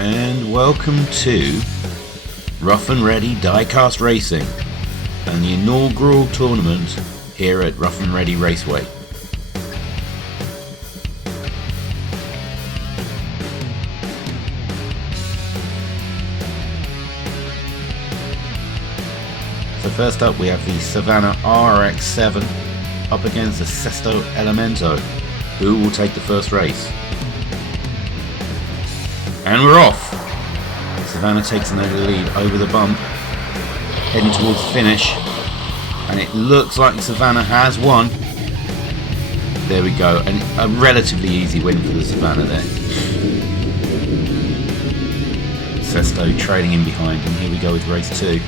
and welcome to Rough and Ready Diecast Racing and the inaugural tournament here at Rough and Ready Raceway. So first up we have the Savannah RX-7 up against the Sesto Elemento. Who will take the first race? And we're off! Savannah takes an early lead over the bump, heading towards the finish, and it looks like Savannah has won. There we go, and a relatively easy win for the Savannah there. Sesto trailing in behind, and here we go with race 2.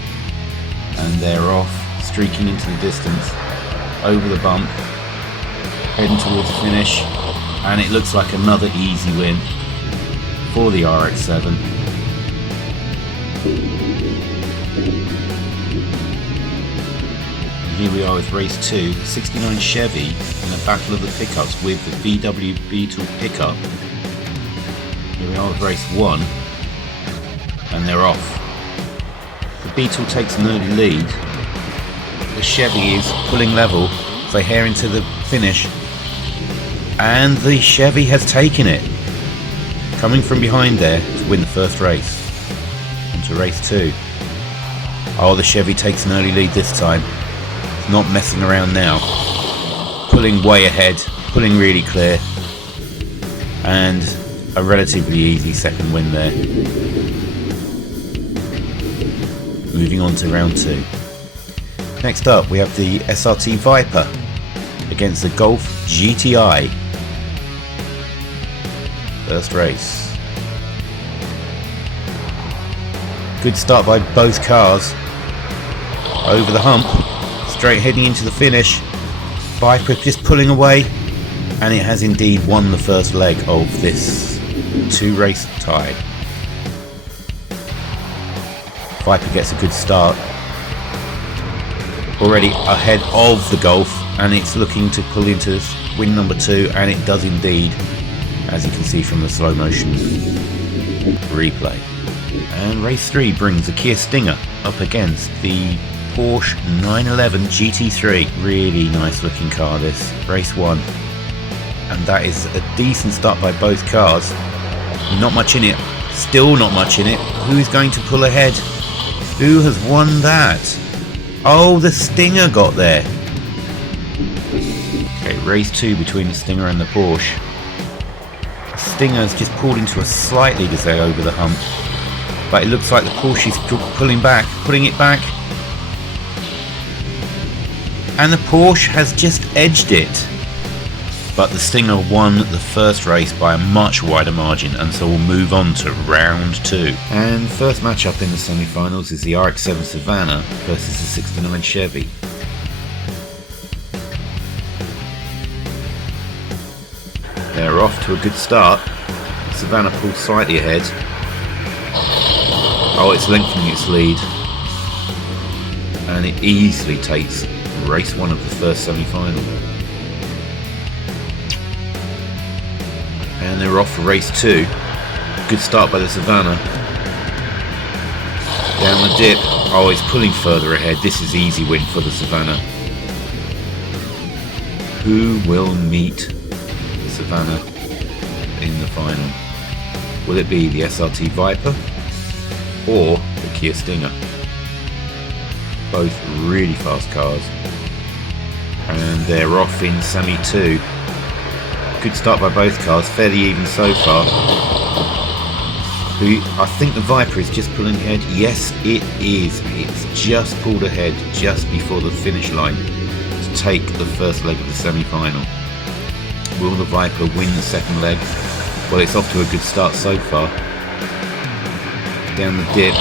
And they're off, streaking into the distance, over the bump, heading towards the finish, and it looks like another easy win for the RX-7. And here we are with race 2, 69 Chevy in a battle of the pickups with the VW Beetle pickup. Here we are with race 1, and they're off. The Beetle takes an early lead. The Chevy is pulling level as they head into the finish, and the Chevy has taken it, coming from behind there to win the first race. Into race 2. Oh, the Chevy takes an early lead this time. It's not messing around now. Pulling way ahead, pulling really clear, and a relatively easy second win there. Moving on to round 2. Next up we have the SRT Viper against the Golf GTI. First race. Good start by both cars. Over the hump, straight heading into the finish. Viper just pulling away, and it has indeed won the first leg of this 2-race tie. Viper gets a good start, already ahead of the Golf, and it's looking to pull into win number 2, and it does indeed, as you can see from the slow motion replay. And race 3 brings the Kia Stinger up against the Porsche 911 GT3. Really nice looking car this, race 1. And that is a decent start by both cars. Not much in it, still not much in it. Who is going to pull ahead? Who has won that? Oh, the Stinger got there. Okay, race 2 between the Stinger and the Porsche. The Stinger's just pulled into a slight lead as they're over the hump, but it looks like the Porsche is pulling it back, and the Porsche has just edged it. But the Stinger won the first race by a much wider margin, and so we'll move on to round 2. And first matchup in the semi-finals is the RX-7 Savannah versus the 69 Chevy. They're off to a good start. Savannah pulls slightly ahead. Oh, it's lengthening its lead, and it easily takes race 1 of the first semi-final. And they're off for race 2. Good start by the Savannah. Down the dip. Oh, it's pulling further ahead. This is easy win for the Savannah. Who will meet the Savannah in the final? Will it be the SRT Viper or the Kia Stinger? Both really fast cars. And they're off in semi 2. Good start by both cars, fairly even so far. I think the Viper is just pulling ahead. Yes, it is. It's just pulled ahead just before the finish line to take the first leg of the semi-final. Will the Viper win the second leg? Well, it's off to a good start so far. Down the dip.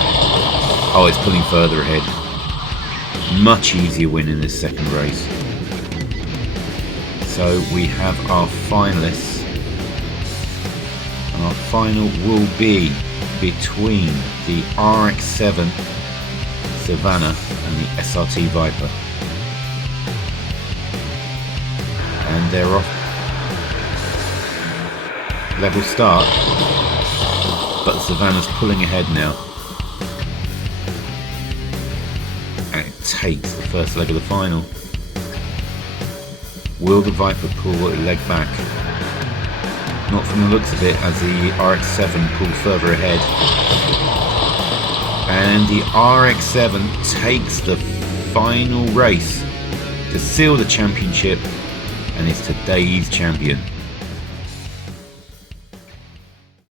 Oh, it's pulling further ahead. Much easier win in this second race. So we have our finalists, and our final will be between the RX-7 Savannah and the SRT Viper. And they're off. Level start. but the Savannah's pulling ahead now. And it takes the first leg of the final. Will the Viper pull a leg back? Not from the looks of it, as the RX-7 pulled further ahead. And the RX-7 takes the final race to seal the championship and is today's champion.